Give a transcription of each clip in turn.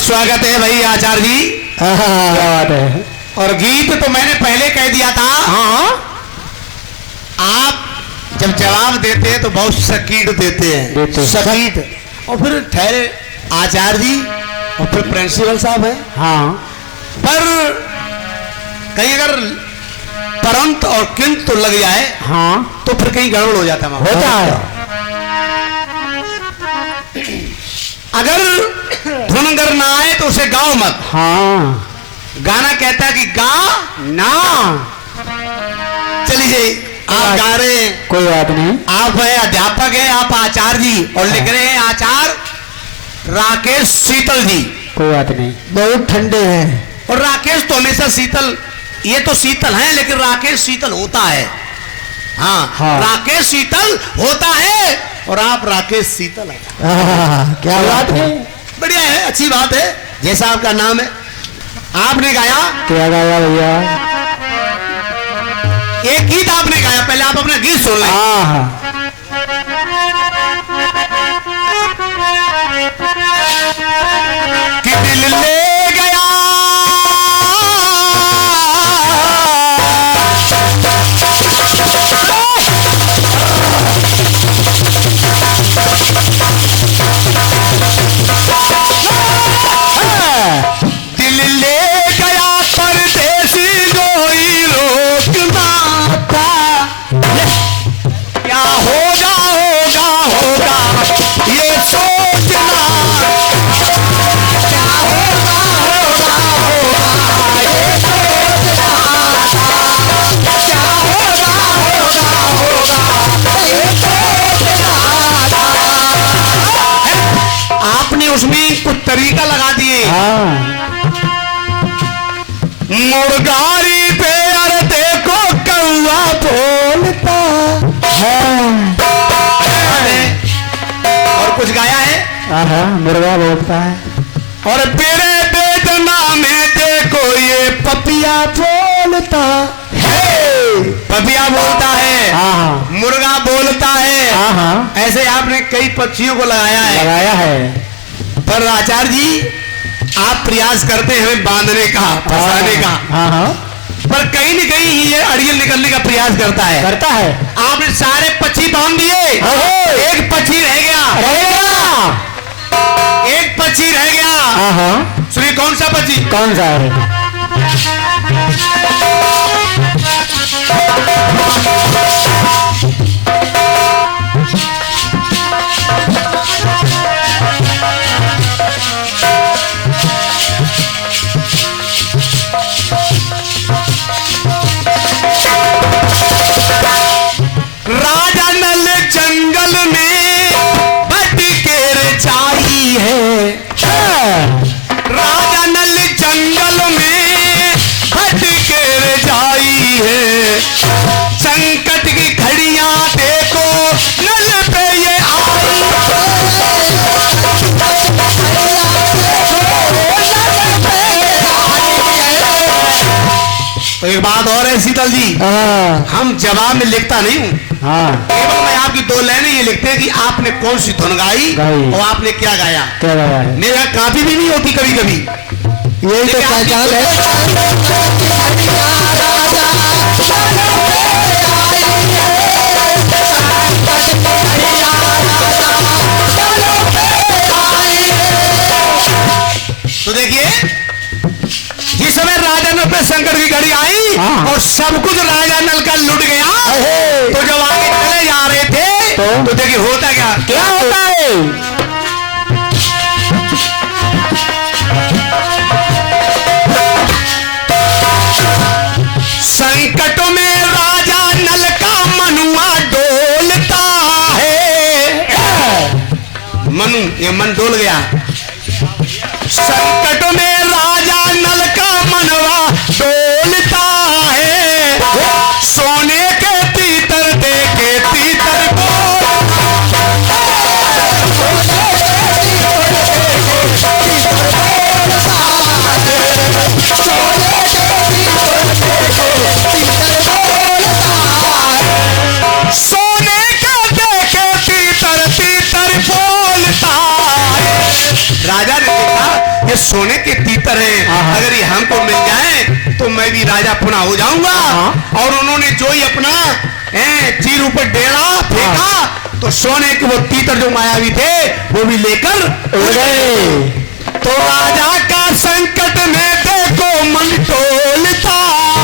स्वागत है भाई आचार्य जी। क्या बात है। और गीत तो मैंने पहले कह दिया था। हाँ, आप जब जवाब देते हैं तो बहुत सकीट देते हैं, सकीट। और फिर ठहरे आचार्य जी और फिर प्रिंसिपल साहब है। हाँ, पर कहीं अगर परंत और किंत तो लग जाए, हाँ, तो फिर कहीं गड़बड़ हो जाता है। होता है। अगर धुनगर ना आए तो उसे गाओ मत। हाँ, गाना कहता है कि गा ना। चलिए आप गा रहे हैं, कोई बात नहीं। आप है अध्यापक है, आप आचार्य जी और लिख रहे हैं आचार्य राकेश शीतल जी। कोई बात नहीं, बहुत ठंडे हैं। और राकेश तो हमेशा शीतल, ये तो शीतल है लेकिन राकेश शीतल होता है। हाँ, हाँ। राकेश शीतल होता है और आप राकेश शीतल है। क्या बात है। बढ़िया है, अच्छी बात है, जैसा आपका नाम है। आपने गाया, क्या गाया भैया? एक गीत आपने गाया, पहले आप अपना गीत सुन लें। हाँ, कि दिल ले गया दिल ले गया परदेसी कोई रोकना था। क्या होगा होगा होगा ये सोचना, क्या होगा होगा होगा ये सोचना, क्या होगा होगा होगा ये सोचना। आपने उसमें कुछ तरीका लगा दिए। हाँ, मुर्गारी पे अरे देखो कौआ बोलता है। और कुछ गाया है, मुर्गा बोलता है। और मेरे बेदना में देखो ये पपिया बोलता है। पपिया बोलता है, हाँ, मुर्गा बोलता है। हाँ, ऐसे आपने कई पक्षियों को लगाया है। लगाया है। पर आचार्य जी आप प्रयास करते हैं हमें बांधने का, फंसाने का। हाँ, हाँ, पर कहीं न कहीं ये अड़ियल निकलने का प्रयास करता है। करता है। आपने सारे पक्षी बांध दिए, एक पक्षी रह गया। एक पक्षी रह गया। हाँ, हाँ, सुनिए, कौन सा पक्षी? कौन सा है? राजा नल जंगल में भटके रचाई है। राजा नल जंगल में भटके रचाई है। संकट की घड़ियां देखो नल पे ये आई। तो एक बात और है शीतल जी, हम जवाब में लिखता नहीं हूँ, केवल मैं आपकी दो लाइनें ये लिखते हैं कि आपने कौन सी धुन गाई और आपने क्या गाया। क्या गाया है? मेरे यहाँ काफी भी नहीं होती कभी कभी, यही तो पहचान है। तो देखिए, जिस समय राजा नल पे संकट की घड़ी आई और सब कुछ राजा नल का लुट गया, तो जब आगे चले जा रहे थे तो देखिए होता क्या क्या होता है? संकटों में राजा नल का मनुआ डोलता है। मनु, ये मन डोल गया। संकटों में राजा नल का मनवा डोलता है। सोने के तीतर दे के तीतर को सोने के तीतर हैं, अगर ये हमको मिल जाए तो मैं भी राजा पुनः हो जाऊंगा। और उन्होंने जो ही अपना चीर ऊपर डेढ़ा फेंका तो सोने के वो तीतर जो मायावी थे वो भी लेकर उड़ गए। तो राजा का संकट में देखो मन टोलता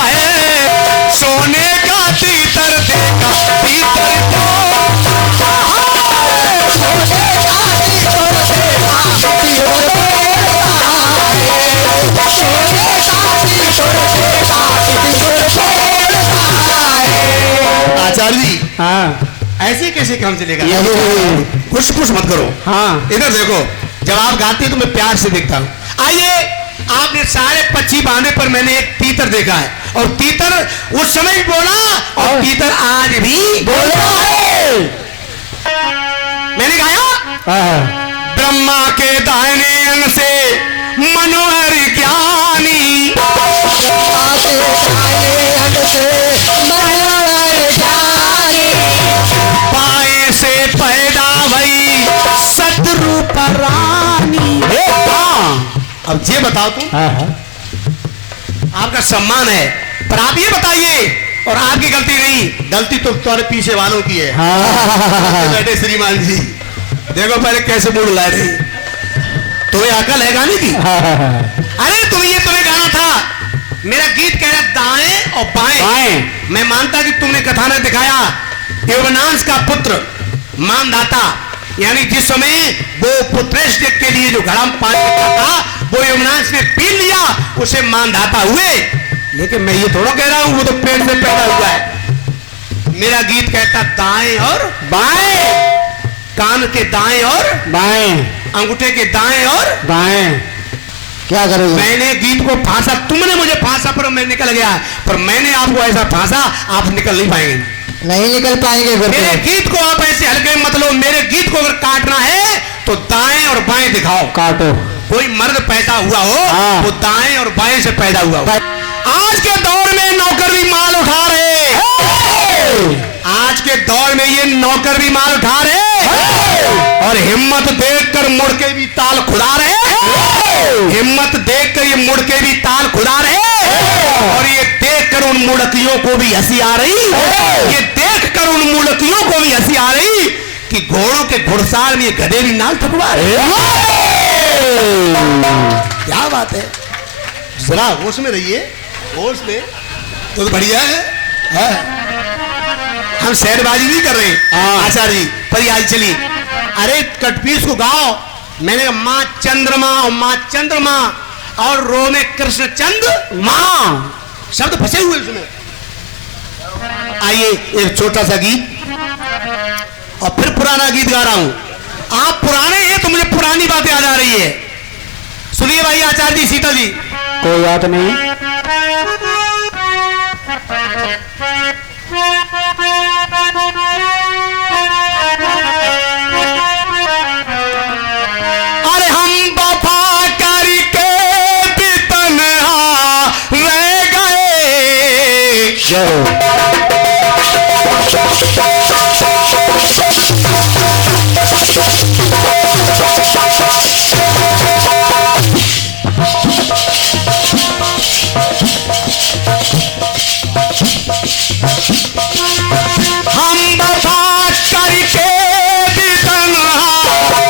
है, सोने का तीतर देखा तीतर आचार्य जी। हाँ ऐसे कैसे काम चलेगा? कुछ मत करो। हाँ इधर देखो, जब आप गाते तो मैं प्यार से देखता हूँ। आइए, आपने सारे पक्षी बांधे पर मैंने एक तीतर देखा है, और तीतर उस समय भी बोला और तीतर आज भी बोला है। मैंने गाया ब्रह्मा के दाहिने अंग से मनोहर ज्ञानी, पाए से पैदा भई सतरूप रानी। अब ये बताओ तुम, आपका सम्मान है, पर आप ये बताइए, और आपकी गलती नहीं, गलती तो तुम्हारे पीछे वालों की है। बैठे श्रीमान जी, देखो पहले कैसे मूड ला रही, तुम्हें अकल है गाने की? अरे तुम्हें गाना था, मेरा गीत कह रहा दाएं और बाएं। मैं मानता कि तुमने कथानक दिखाया यवनांश का पुत्र मानदाता, यानी जिस समय वो पुत्रेश के लिए जो घड़ा में पानी था वो यवनांश ने पी लिया, उसे मानदाता हुए। लेकिन मैं ये थोड़ा कह रहा हूं वो तो पेट से पैदा हुआ है। मेरा गीत कहता दाएं और बाएं, कान के दाएं और बाएं, अंगूठे के दाएं और बाएं। क्या करोगे? मैंने गीत को फांसा, तुमने मुझे फांसा पर मैं निकल गया, पर मैंने आपको ऐसा फांसा आप निकल नहीं पाएंगे। नहीं निकल पाएंगे। मेरे गीत को आप ऐसे हल्के मत लो, मेरे गीत को अगर काटना है तो दाएं और बाएं दिखाओ। काटो। कोई मर्द पैदा हुआ हो वो दाएं और बाएं से पैदा हुआ हो। आज के दौर में नौकर भी माल उठा रहे, आज के दौर में ये नौकर भी माल उठा रहे, और हिम्मत देखकर मुड़ के भी ताल खुदा रहे, हिम्मत देखकर ये मुड़ के भी ताल खुदा रहे, और ये देखकर उन मुड़कियों को भी हंसी आ रही, ये देखकर उन मुड़कियों को भी हंसी आ रही कि घोड़ों के घुड़साल में ये गधे भी नाल ठुकवा रहे। क्या बात है, जरा होश में रहिए, होश में तो बढ़िया है। हम शहरबाजी नहीं कर रहे आचार्य जी, पर आज चलिए, अरे कटपीस को गाओ। मैंने माँ चंद्रमा और माँ चंद्रमा और रो में कृष्ण चंद्र माँ, शब्द फंसे हुए उसमें। आइए एक छोटा सा गीत और फिर पुराना गीत गा रहा हूं। आप पुराने हैं तो मुझे पुरानी बातें याद आ रही है। सुनिए भाई आचार्य जी, सीता जी। कोई बात नहीं। अरे हम वफा करके भी तन्हा रह गए, हम वफा करके भी तन्हा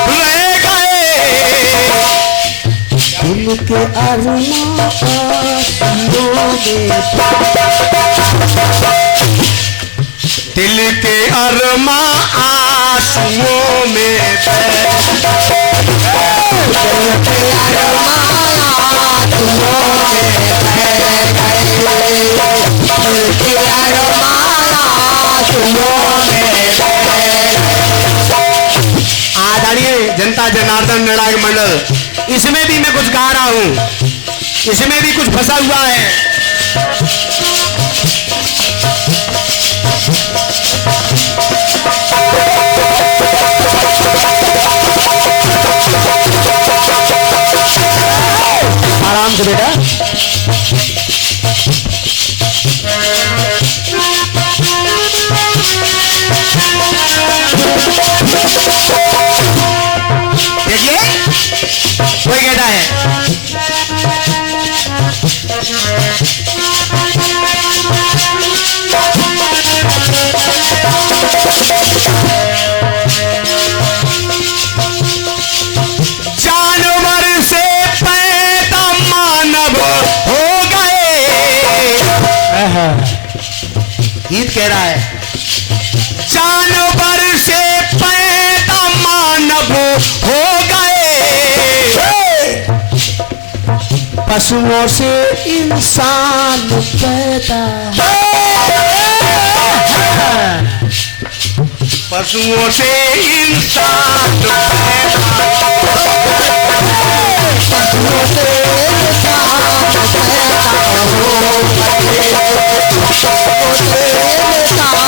रह गए, दिल के अरमां दिल के अरमां आंसुओं में आदरणीय जनता जनार्दन निर्णायक मंडल, इसमें भी मैं कुछ गा रहा हूं, इसमें भी कुछ फंसा हुआ है। आराम से बेटा। देखिए कोई कहता है कह रहा है, जानवर से पैदा मानव हो गए, पशुओं से इंसान पैदा, पशुओं से इंसान पैदा, पशुओं से इंसान पैदा हो गए, पशुओं से इंसान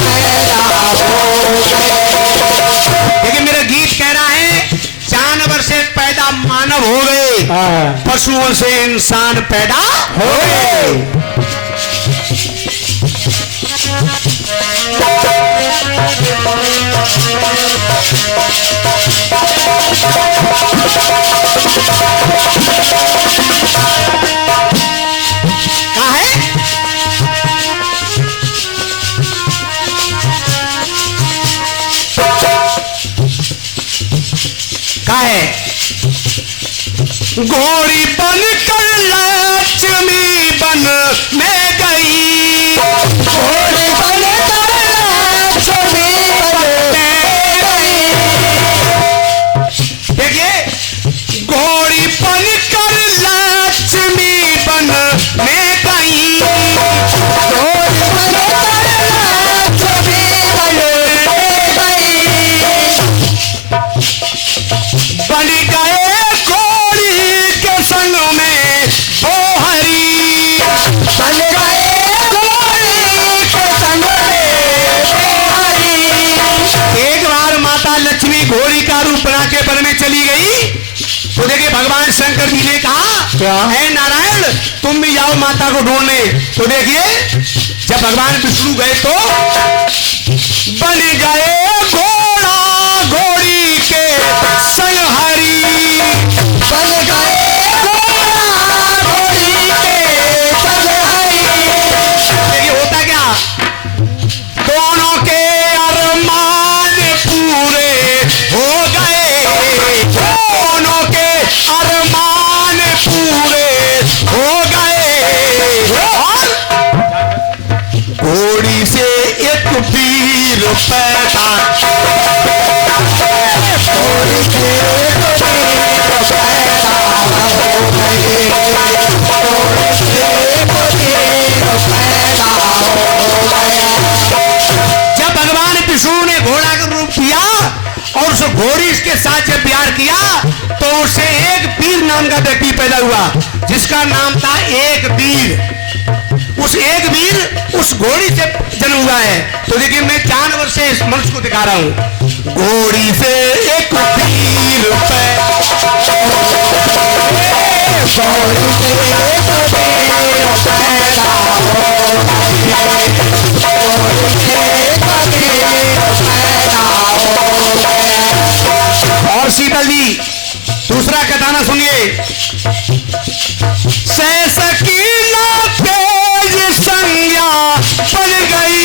पैदा हो गए। लेकिन मेरा गीत कह रहा है, जानवर से पैदा मानव हो गए, पशुओं से इंसान पैदा हो गए। कहाँ है? कहाँ है? घोड़ी बन कर लक्ष्मी बन में गई, घोड़ी बन कर लक्ष्मी बन में गई। देखिए, घोड़ी बन कर लक्ष्मी बन में गई, घोड़ी बन कर लक्ष्मी बन में गई। बन गए घोड़ी के संग में ओ हरी, बन गए घोड़ी के संग में ओ हरी। एक बार माता लक्ष्मी घोड़ी का रूप बना के वन में चली गई, तो देखिए भगवान शंकर जी ने कहा, क्या? हे नारायण, तुम भी जाओ माता को ढूंढने। तो देखिए, जब भगवान विष्णु गए तो बन गए घोड़ा घोड़ी के संग हरी, बन गए घोड़ा घोड़ी के संग हरी। देखिए होता क्या, दोनों के अरमान पूरे हो गए, दोनों के अरमान पूरे हो गए, और घोड़ी से एक वीर पैदा, घोड़ी से एक वीर पैदा हो गए, घोड़ी से एक वीर पैदा हो गए। जब भगवान विष्णु ने घोड़ा का रूप किया और उस घोड़ी के साथ जब प्यार किया, तो उसे एक वीर नाम का व्यक्ति पैदा हुआ, जिसका नाम था एक वीर। उस एक वीर उस घोड़ी से जन्म हुआ है। तो देखिए, मैं जानवर से इस मनुष्य को दिखा रहा हूं, घोड़ी से एक वीर पैदा, घोड़ी से एक वीर पैदा हो गए, घोड़ी से एक वीर पैदा हो गए। और शीतल जी दूसरा कथाना सुनिए, सैसकीना तेज संज्ञा बन गई,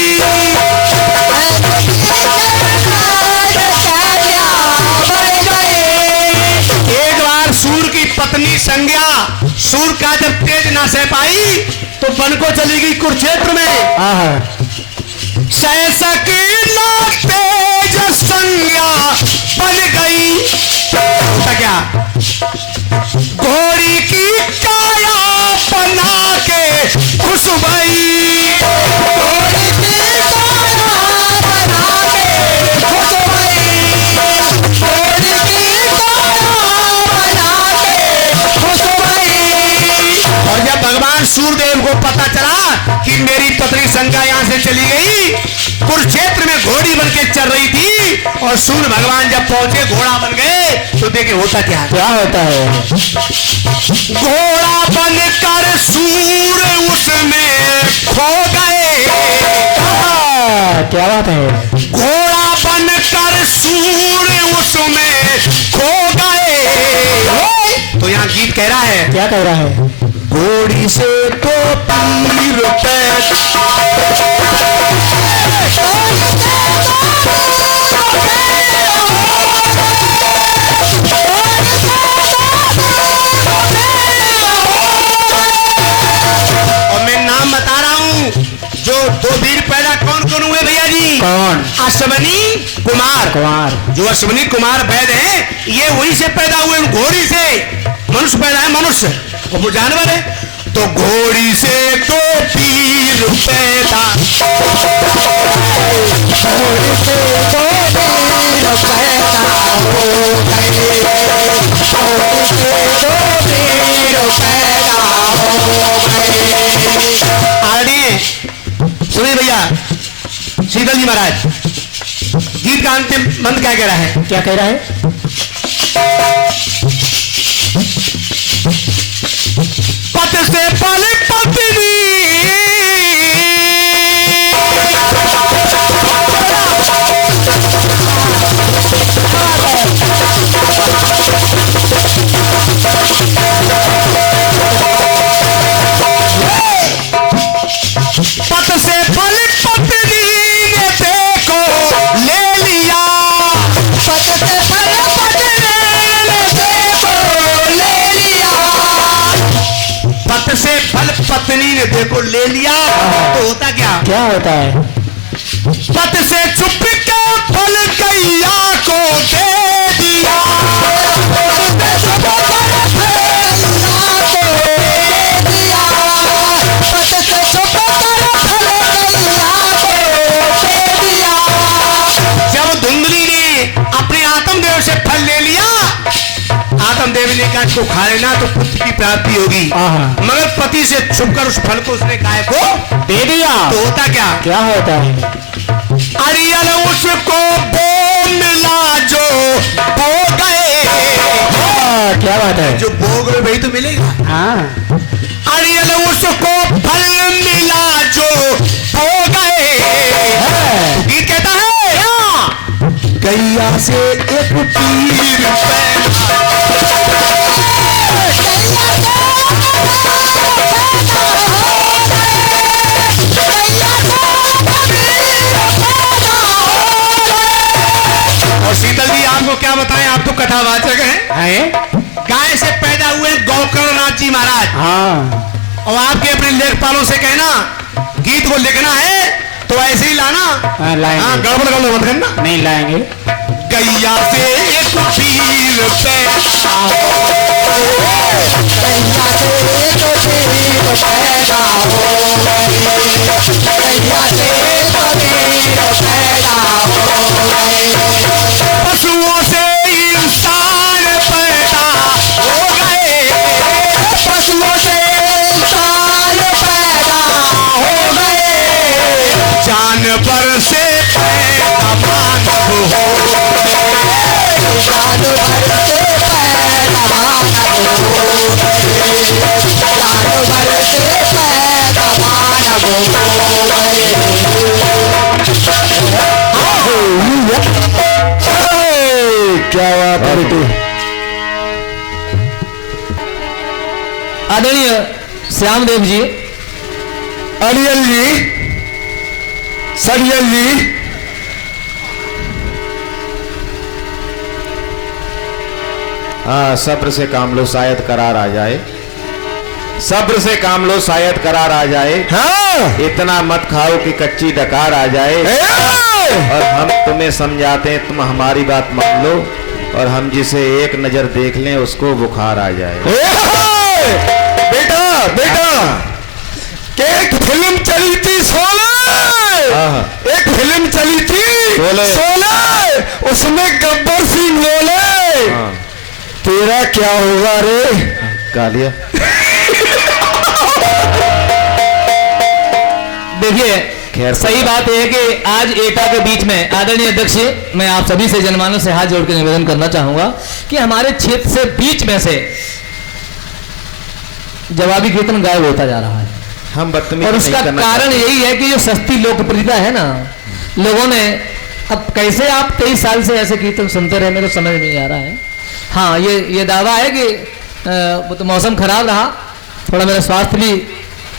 एक बार सूर की पत्नी संज्ञा सूर का जब तेज ना सह पाई तो वन को चली गई कुरुक्षेत्र में। सैसकीना तेज संज्ञा बन गई, होता क्या, घोड़ी की काया बना के खुश भई, घोड़ी की काया बना के खुश भई, घोड़ी की काया बना के खुश भई। और जब भगवान सूरदेव को पता चला कि मेरी पत्नी संज्ञा यहाँ से चली गई, कुरुक्षेत्र में घोड़ी बन के चल रही थी, और सूर्य भगवान जब पहुंचे घोड़ा बन गए, तो देखे होता क्या है, क्या होता है? घोड़ा बनकर सूर्य उसमें खो गए, क्या बात है? घोड़ा बनकर सूर्य उसमें खो गए। तो यहाँ गीत कह रहा है, क्या कह रहा है? घोड़ी से तो पीर पैदा, और मैं नाम बता रहा हूं, जो दो वीर पैदा अश्वनी कुमार। जो अश्वनी कुमार वैद हैं, ये वही से पैदा हुए, घोड़ी से मनुष्य पैदा है, मनुष्य और वो जानवर है। तो घोड़ी से तो पीर पैदा, घोड़ी से तो पीर पैदा हो गए, घोड़ी से तो पीर पैदा हो गए। आदरणीय सुनिए भैया, शीतल जी महाराज, गीत का अंतिम मंत्र क्या कह रहा है? क्या कह रहा है? पत से पल पत्नी, पत से पल पत्नी ने देखो ले लिया, पत से पल पत्नी ने देखो ले लिया, पत से फल पत्नी ने देखो ले लिया। तो होता क्या? क्या होता है? पत से चुप के फल गैया को दे दिया, जब धुंधली ने अपने आत्मदेव से फल ले लिया, आत्मदेव ने कहा इसको खा लेना तो पुत्र की प्राप्ति होगी, मगर पति से छुपकर उस फल को उसने गाय को दे दिया। तो होता क्या? क्या होता है? अरियल उसको बो मिला जो बो गए, क्या बात है? जो भोग में वही तो मिलेगा। हाँ, अरियल उसको फल मिला जो बो गए। तो गीत कहता है गैया से एक पीर और शीतल जी आपको क्या बताएं, आप तो कथावाचक हैं। गाय से पैदा हुए गोकर्ण नाथ जी महाराज। हाँ, और आपके अपने लेखपालों से कहना गीत को लिखना है तो ऐसे ही लाना। लाएंगे। हाँ, गड़बड़ गड़बड़ मत करना। नहीं लाएंगे। गैया से एक पीर पैदा, गैया से एक पीर पैदा हो गए, गैया से एक पीर पैदा हो गए। पशुओं से इंसान पैदा हो गए, पशुओं से इंसान पैदा हो गए, जानवर से पैदा मानव हो गए, जानवर से पैदा मानव हो गए, जानवर से पैदा मानव हो गए। क्या बात है तू? आदरणीय श्यामदेव जी, अरियल जी, सरियल जी, हाँ, सब्र से काम लो शायद करार आ जाए, सब्र से काम लो शायद करार आ जाए। हाँ, इतना मत खाओ कि कच्ची डकार आ जाए, और हम तुम्हें समझाते हैं तुम हमारी बात मान लो, और हम जिसे एक नजर देख लें उसको बुखार आ जाए। बेटा बेटा, एक फिल्म चली थी शोले, एक फिल्म चली थी शोले, उसमें गब्बर सिंह बोले तेरा क्या होगा रे? गालिया देखिए, खैर सही बात है कि आज एटा के बीच में आदरणीय अध्यक्ष, मैं आप सभी से जनमानस से हाथ जोड़ के निवेदन करना चाहूंगा कि हमारे क्षेत्र से बीच में से जवाबी कीर्तन गायब होता जा रहा है। हम बदतमीजी और उसका नहीं करना कारण चाहते। यही है कि जो सस्ती लोकप्रियता है ना, लोगों ने, अब कैसे आप 23 साल से ऐसे कीर्तन सुनते रहे, मेरे को समझ नहीं आ रहा है। हाँ, ये दावा है कि वो तो मौसम खराब रहा, थोड़ा मेरा स्वास्थ्य भी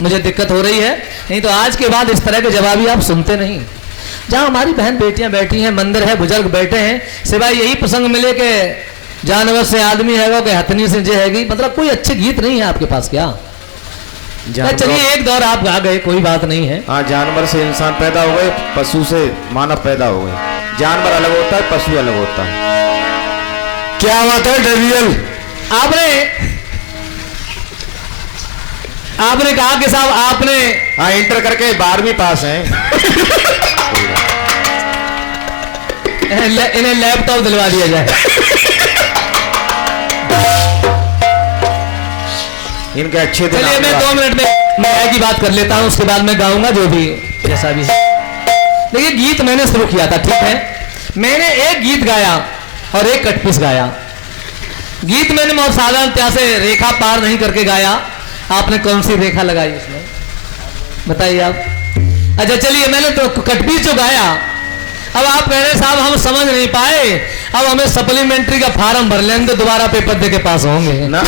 मुझे दिक्कत हो रही है, नहीं तो आज के बाद इस तरह के जवाबी आप सुनते नहीं। जहाँ हमारी बहन बेटियां बैठी हैं, मंदिर है, बुजुर्ग बैठे हैं, सिवाय यही प्रसंग मिले कि जानवर से आदमी है वो, कि हथनी से जे हैगी, मतलब कोई अच्छे गीत नहीं है आपके पास क्या? जानवर- चलिए एक दौर आप गा गए, कोई बात नहीं है। हाँ, जानवर से इंसान पैदा हो गए, पशु से मानव पैदा हो गए। जानवर अलग होता है, पशु अलग होता है। क्या बात है डेवियल? आपने कहा कि साहब आपने हाँ, इंटर करके 12वीं पास हैं। इन्हें लैपटॉप दिलवा दिया जाए। इनके अच्छे दिन चलिए मैं 2 मिनट में न्याय की बात कर लेता हूं, उसके बाद मैं गाऊंगा जो भी जैसा भी है। देखिए गीत मैंने शुरू किया था, ठीक है, मैंने एक गीत गाया और एक कटपीस गाया। गीत मैंने बहुत साधारणतया से रेखा पार नहीं करके गाया। आपने कौन सी रेखा लगाई उसमें बताइए आप? अच्छा चलिए, मैंने तो कटपीस जो गाया, अब आप कह रहे साहब हम समझ नहीं पाए, अब हमें सप्लीमेंट्री का फार्म भर लेंगे तो दोबारा पेपर दे के पास होंगे ना।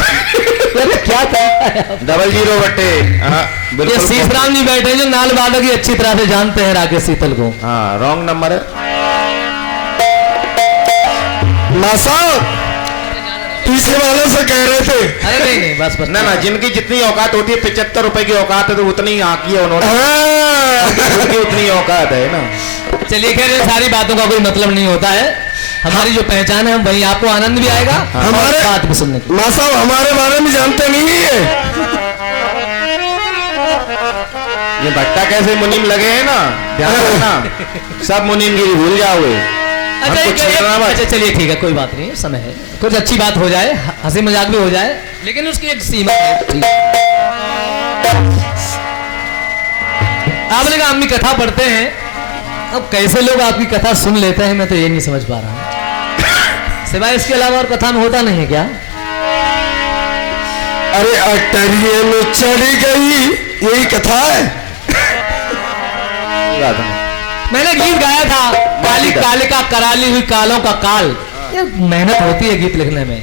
क्या है 00 बटे। हाँ, ये बिल्कुल। सीसराम जी बैठे हैं जो नाल वादक की अच्छी तरह से जानते हैं, राकेश सीतल को। हाँ, रॉन्ग नंबर है। मासा पीछे वाले से कह रहे थे। अरे नहीं बस ना, जिनकी जितनी औकात होती है, 75 रुपए की औकात है, तो उतनी आंकी है उन्होंने। उनकी उतनी औकात है ना। चलिए खैर, इन सारी बातों का कोई मतलब नहीं होता है। हमारी जो पहचान है, हम वहीं आपको आनंद भी आएगा हमारे बात भी सुनने को। माँ साहब हमारे बारे में जानते नहीं है। ये भट्टा कैसे मुनीम लगे हैं ना, ध्यान रखना। सब मुनीमगिरी भूल जाओगे। अच्छा चलिए ठीक है, कोई बात नहीं, समय है, कुछ अच्छी बात हो जाए, हंसी मजाक भी हो जाए, लेकिन उसकी एक सीमा है। ठीक आपने कहा अम्मी कथा पढ़ते हैं, अब कैसे लोग आपकी कथा सुन लेते हैं, मैं तो ये नहीं समझ पा रहा हूं। सिवाय इसके अलावा और कथा में होता नहीं है क्या? अरे अटरिये में चढ़ी गई, यही कथा है। बात नहीं। मैंने गीत गाया था, काली कालिका कराली हुई कालों का काल। ये मेहनत होती है गीत लिखने में।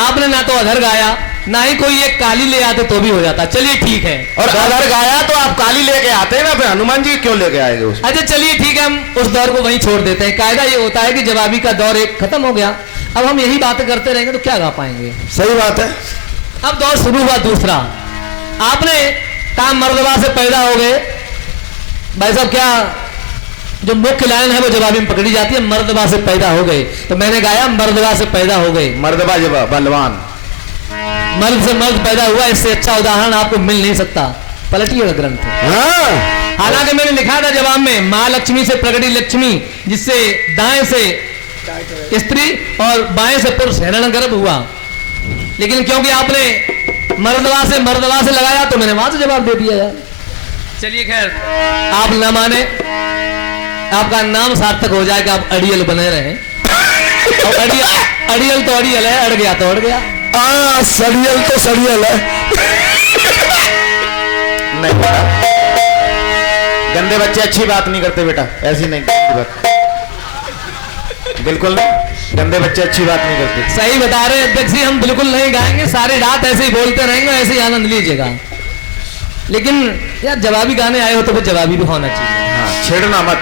आपने ना तो अधर गाया, ना ही कोई एक काली ले आते तो भी हो जाता। चलिए ठीक है। और अगर गाया तो आप काली लेके आते हैं ना, फिर हनुमान जी क्यों लेके आएंगे उसको? अच्छा चलिए ठीक है, हम उस दौर को वहीं छोड़ देते हैं। कायदा ये होता है कि जवाबी का दौर एक खत्म हो गया, अब हम यही बातें करते रहेंगे तो क्या गा पाएंगे? सही बात है। अब दौर शुरू हुआ दूसरा। आपने कहा मर्दबा से पैदा हो गए। भाई साहब क्या जो मुख्य लाइन है वो जवाबी में पकड़ी जाती है, मर्दबा से पैदा हो गए, तो मैंने गाया मर्दबा से पैदा हो गए। मर्दबा जवाब बलवान, मर्द से मर्द पैदा हुआ, इससे अच्छा उदाहरण आपको मिल नहीं सकता। पलटिएगा ग्रंथ। हाँ। हालांकि मैंने लिखा था जवाब में, माँ लक्ष्मी से प्रगटी लक्ष्मी, जिससे दाएं से स्त्री और बाएं से पुरुष हिरण गर्भ हुआ, लेकिन क्योंकि आपने मर्दवा से लगाया तो मैंने वहां से जवाब दे दिया यार। चलिए खैर, आप न माने, आपका नाम सार्थक हो जाए कि आप अड़ियल बने रहे। और अड़ियल तो अड़ियल है, अड़ गया तो अड़ गया। सड़ियल तो सड़ियल है। नहीं बेटा, गंदे बच्चे अच्छी बात नहीं करते बेटा, ऐसी नहीं बात, बिल्कुल नहीं, गंदे बच्चे अच्छी बात नहीं करते। सही बता रहे अध्यक्ष जी, हम बिल्कुल नहीं गाएंगे, सारी रात ऐसे ही बोलते रहेंगे, ऐसे ही आनंद लीजिएगा। लेकिन यार जवाबी गाने आए हो तो फिर जवाबी भी होना चाहिए। हाँ, छेड़ना मत,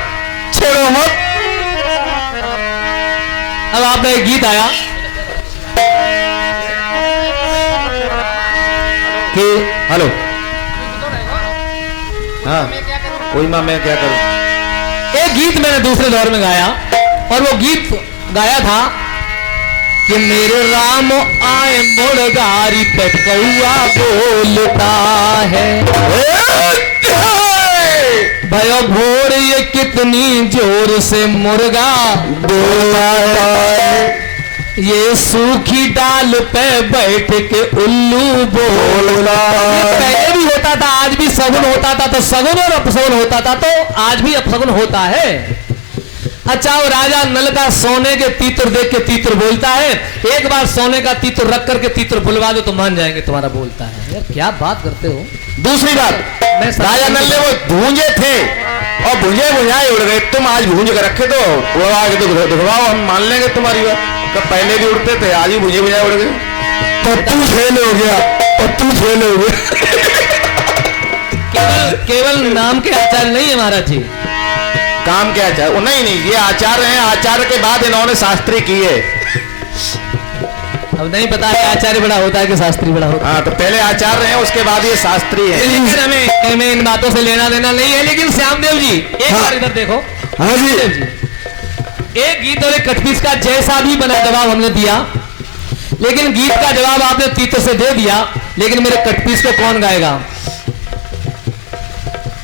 छेड़ो मत। अब आपका एक गीत आया कि हेलो, हाँ कोई माँ मैं क्या करूं। एक गीत मैंने दूसरे दौर में गाया, और वो गीत गाया था कि मेरे राम आए मुड़गारी पे कौआ बोलता है, भयो भोर ये कितनी जोर से मुर्गा बोलता है, ये सूखी डाल पे बैठ के उल्लू बोलता है। पहले भी होता था, आज भी सगुन होता था, तो सगुन और अपसगुन होता था, तो आज भी अपसगुन होता है। अच्छा, वो राजा नल का सोने के तीतर देख के तीतर बोलता है, एक बार सोने का तीतर रख करके तीतर बुलवा दो तो मान जाएंगे तुम्हारा बोलता है। यार क्या बात करते हो। दूसरी बात, मैं राजा नल ने वो भूंजे थे और भूंजे भुंजाए उड़ गए, तुम आज भूंज कर रखे तो वो आगे तो दिखवाओ, हम मान लेंगे तुम्हारी बात। कब पहले भी उड़ते थे, आज ही भूंजे भुंजाए उड़ गए। पत्तू फेल हो गया, पत्तू फेल हो गया। केवल नाम के आचार्य नहीं है महाराज जी, काम क्या आचार्य? नहीं, ये आचार्य हैं, आचार्य के बाद इन्होंने शास्त्री किए। अब नहीं पता है आचार्य बड़ा होता है कि शास्त्री बड़ा होता हाँ, तो पहले आचार्य हैं, उसके बाद ये शास्त्री है। है। लेकिन हमें इन बातों से लेना देना नहीं है। लेकिन श्यामदेव जी एक बार इधर देखो। हाँ जी। श्यामदेव जी, एक गीत और एक कटपीस का जैसा भी बना जवाब हमने दिया, लेकिन गीत का जवाब आपने तीतर से दे दिया, लेकिन मेरे कटपीस को कौन गाएगा?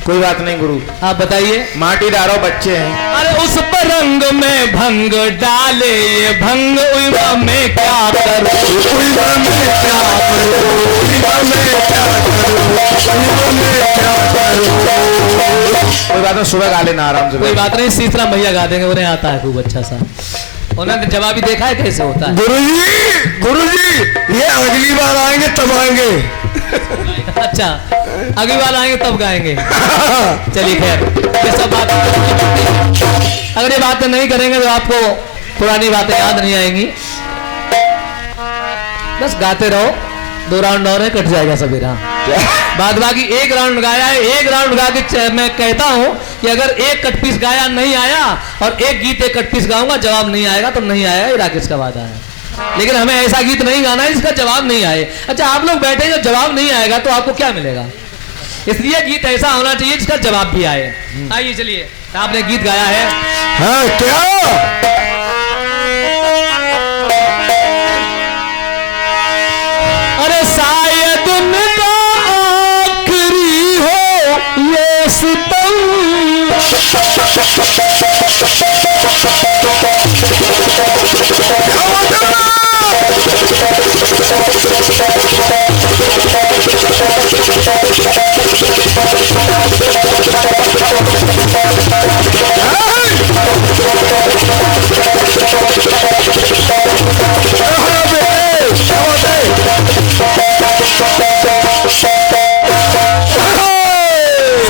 कोई बात नहीं गुरु, आप बताइए। माटी डारो बच्चे हैं। अरे उस पर रंग में भंग डाले ये भंग, उइवा में क्या करूं, उइवा में क्या करूं, उइवा में क्या करूं, उइवा में क्या करूं। कोई बात नहीं, सुबह गा लेना आराम से। कोई बात नहीं, सीतराम भैया गा देंगे, उन्हें आता है खूब अच्छा सा। उन्होंने जवाब भी देखा है कैसे होता है। गुरुजी ये अगली बार आएंगे तब आएंगे। अच्छा, अगली बार आएंगे तब गाएंगे। चलिए खैर, ये सब बात अगर ये बातें नहीं करेंगे तो आपको पुरानी बातें याद नहीं आएंगी। बस गाते रहो, 2 राउंड और है, कट जाएगा सवेरा। बाद बाकी एक राउंड गाया है, एक राउंड गा के मैं कहता हूं कि अगर एक कटपीस गाया नहीं आया और एक गीत एक कटपीस गाऊंगा, जवाब नहीं आएगा तो नहीं आया, ये राकेश का वादा है। लेकिन हमें ऐसा गीत नहीं गाना है जिसका जवाब नहीं आए। अच्छा, आप लोग बैठे जब जवाब नहीं आएगा तो आपको क्या मिलेगा? इसलिए गीत ऐसा होना चाहिए जिसका जवाब भी आए। आइए चलिए, आपने गीत गाया है। हाँ क्या? अरे शायद उनका आखिरी हो ये सितम,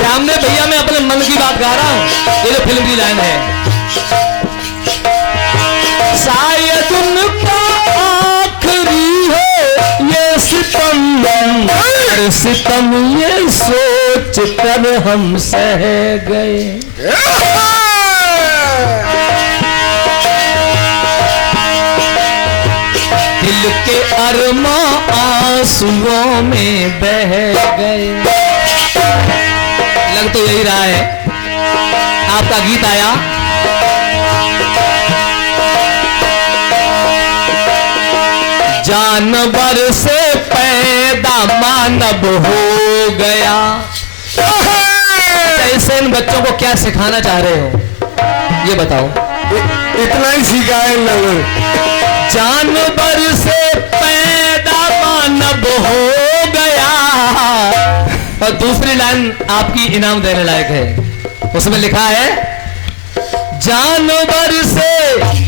सामने भैया मैं अपने मन की बात गा रहा हूं। ये जो फिल्म की लाइन है, शायद उनका आखिरी हो ये सितम, अरे सितम ये सोच कर हम सह गए। दिल के अरमा आंसुओं में बह गए। लग तो यही रहा है। आपका गीत आया, जानवर से पैदा मानव हो गया। ऐसे इन बच्चों को क्या सिखाना चाह रहे हो ये बताओ? इतना ही सीखा है लोगों। जानवर से पैदा मानव हो गया। और दूसरी लाइन आपकी इनाम देने लायक है, उसमें लिखा है जानवर से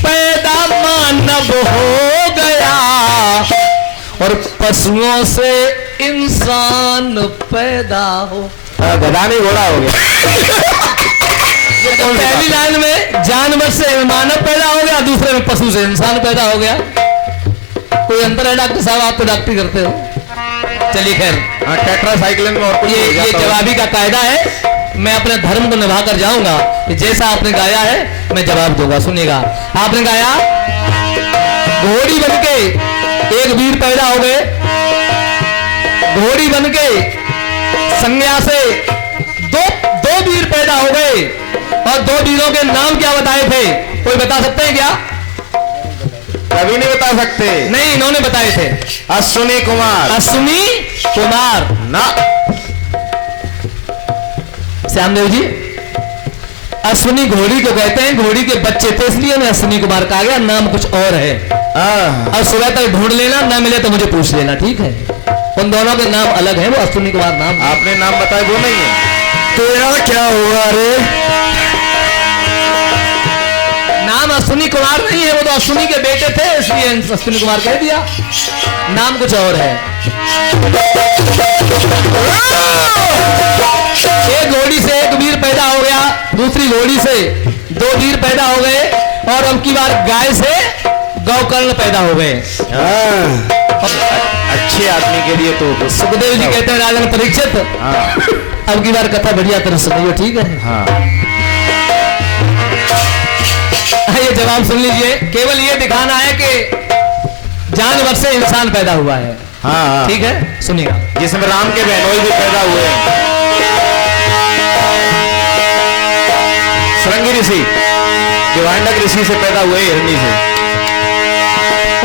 पैदा मानव हो गया और पशुओं से इंसान पैदा हो। गधा नहीं घोड़ा हो गया। तो पहली लाइन में जानवर से मानव पैदा हो गया, दूसरे में पशु से इंसान पैदा हो गया। कोई अंतर है डॉक्टर साहब? आप तो डॉक्टरी करते हो। चलिए खैर, टेट्रासाइक्लिन में और कुछ ये जवाबी का कायदा है। मैं अपने धर्म को निभा कर जाऊंगा कि जैसा आपने गाया है मैं जवाब दूंगा। सुनिएगा, आपने गाया घोड़ी बनके एक वीर पैदा हो गए। घोड़ी बनके संज्ञा से दो वीर पैदा हो गए और 2 वीरों के नाम क्या बताए थे? कोई बता सकते हैं क्या? कभी नहीं बता सकते। नहीं, इन्होंने बताए थे। अश्विनी कुमार। अश्विनी कुमार ना, श्यामदेव जी, अश्विनी घोड़ी को कहते हैं। घोड़ी के बच्चे थे इसलिए मैं अश्विनी कुमार कहा गया, नाम कुछ और है। अब सुबह तक ढूंढ लेना, ना मिले तो मुझे पूछ लेना, ठीक है? उन दोनों के नाम अलग हैं, वो अश्विनी कुमार नाम। आपने नाम बताया वो नहीं है। तेरा क्या हुआ रे? नाम अश्विनी कुमार नहीं है, वो तो अश्विनी के बेटे थे इसलिए अश्विनी कुमार कह दिया, नाम कुछ और है। एक घोड़ी से एक वीर पैदा हो गया, दूसरी घोड़ी से 2 वीर पैदा हो गए और अब की बार गाय से गौकर्ण पैदा हो गए। अच्छे आदमी के लिए तो सुखदेव जी कहते हैं राजन परीक्षित, अब की बार कथा बढ़िया तरह सुनिए, ठीक है? हाँ। ये जवाब सुन लीजिए। केवल ये दिखाना है कि जानवर से इंसान पैदा हुआ है। हाँ हाँ ठीक है, सुनिएगा। जिसमें राम के बहनोई भी पैदा हुए हैं। श्रृंगी ऋषि जो वांडक ऋषि से पैदा हुए, हिरणी से।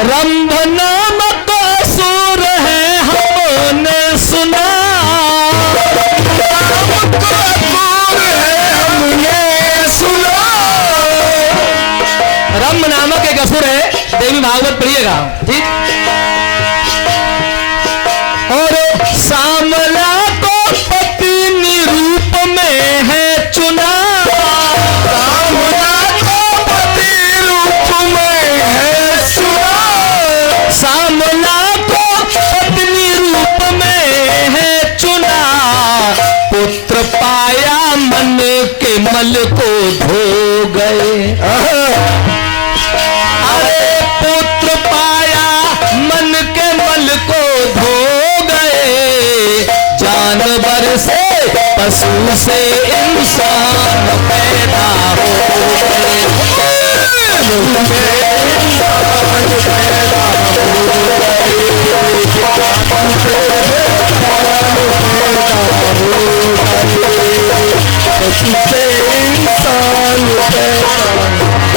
रंभ नामक असुर है हमने सुना, रंभ नामक एक असुर है, देवी भागवत पढ़िएगा। ठीक। और सामला को पत्नी रूप में है चुना, सामला को पति रूप में है चुना, सामला को पत्नी रूप में है चुना, पुत्र पाया मन के मल को धो गए। अरे पुत्र पाया मन के मल को धो गए, जानवर से पशु से इंसान पैदा हो गए।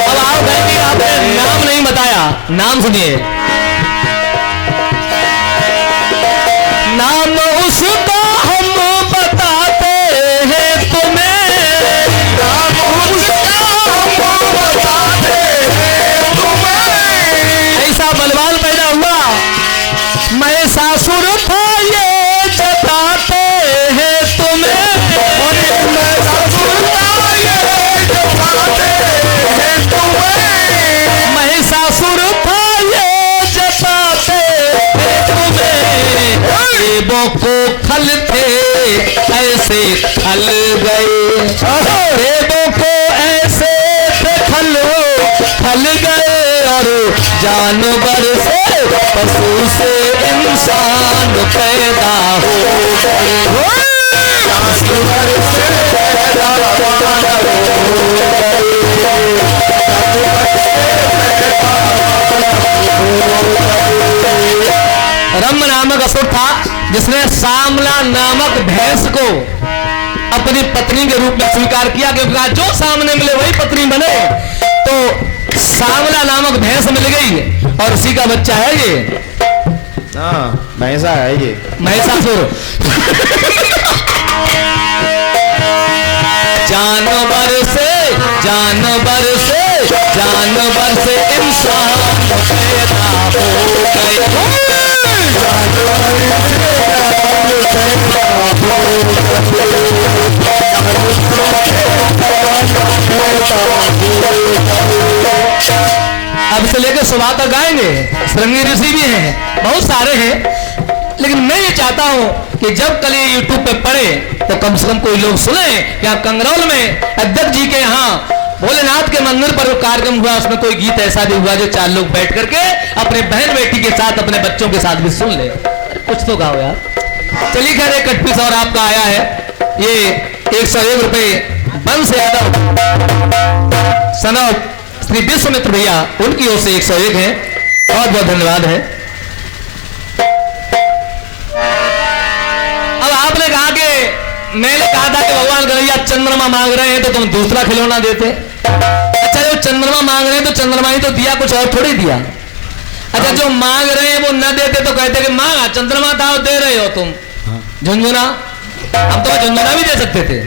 अब आप कहेंगे आपने नाम नहीं बताया, नाम सुनिए। नाम उसका हम बताते हैं तुम्हें, नाम उसका हम बताते हैं तुम्हें। ऐसा बलवान पैदा हुआ, मैं सासुर था ये जताते हैं तुम्हें, मैं सासुर था ये जताते हैं तुम्हें, मैं सासुर था ये जताते हैं तुम्हें। देवों को खल थे ऐसे खल गए, देवों को ऐसे थे खल गए, और जानवर से पशु से इंसान पैदा हो गए। जानवर से पैदा रम नामक असुर था जिसने सामला नामक भैंस को अपनी पत्नी के रूप में स्वीकार किया, क्योंकि जो सामने मिले वही पत्नी बने। तो सामला नामक भैंस मिल गई और उसी का बच्चा है ये। हाँ भैंसा है ये, महिषासुर। जानवर से इंसान पैदा हो गए। अब से लेकर सुबह तक गाएंगे। श्रृंगी ऋषि भी हैं, बहुत सारे हैं, लेकिन मैं ये चाहता हूं कि जब कल ये यूट्यूब पे पड़े तो कम से कम कोई लोग सुने कि आप कंगरौल में अध्यक्ष जी के यहाँ भोलेनाथ के मंदिर पर कार्यक्रम हुआ, उसमें कोई गीत ऐसा भी हुआ जो 4 लोग बैठ करके अपने बहन बेटी के साथ, अपने बच्चों के साथ भी सुन ले। कुछ तो गाओ यार। चलिए खैर, एक कटपीस और आपका आया है, ये 101 रुपए बंस यादव सनब श्री विश्वमित्र भैया, उनकी ओर से 101 है। बहुत बहुत धन्यवाद है। अब आपने कहा कि मैंने कहा था कि भगवान कन्हैया चंद्रमा मांग रहे हैं तो तुम दूसरा खिलौना देते। अच्छा, जो चंद्रमा मांग रहे हैं तो चंद्रमा ही तो दिया, कुछ और थोड़ी दिया। अच्छा, जो मांग रहे हैं वो न देते तो कहते कि मांगा चंद्रमा था, दे रहे हो तुम झुंझुना। हम तो झुंझुना भी दे सकते थे।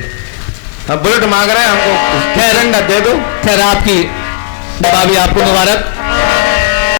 अब बुलेट मांग रहे हैं हमको, खैर दे दो। खैर, आपकी नवाबी आपको मुबारक।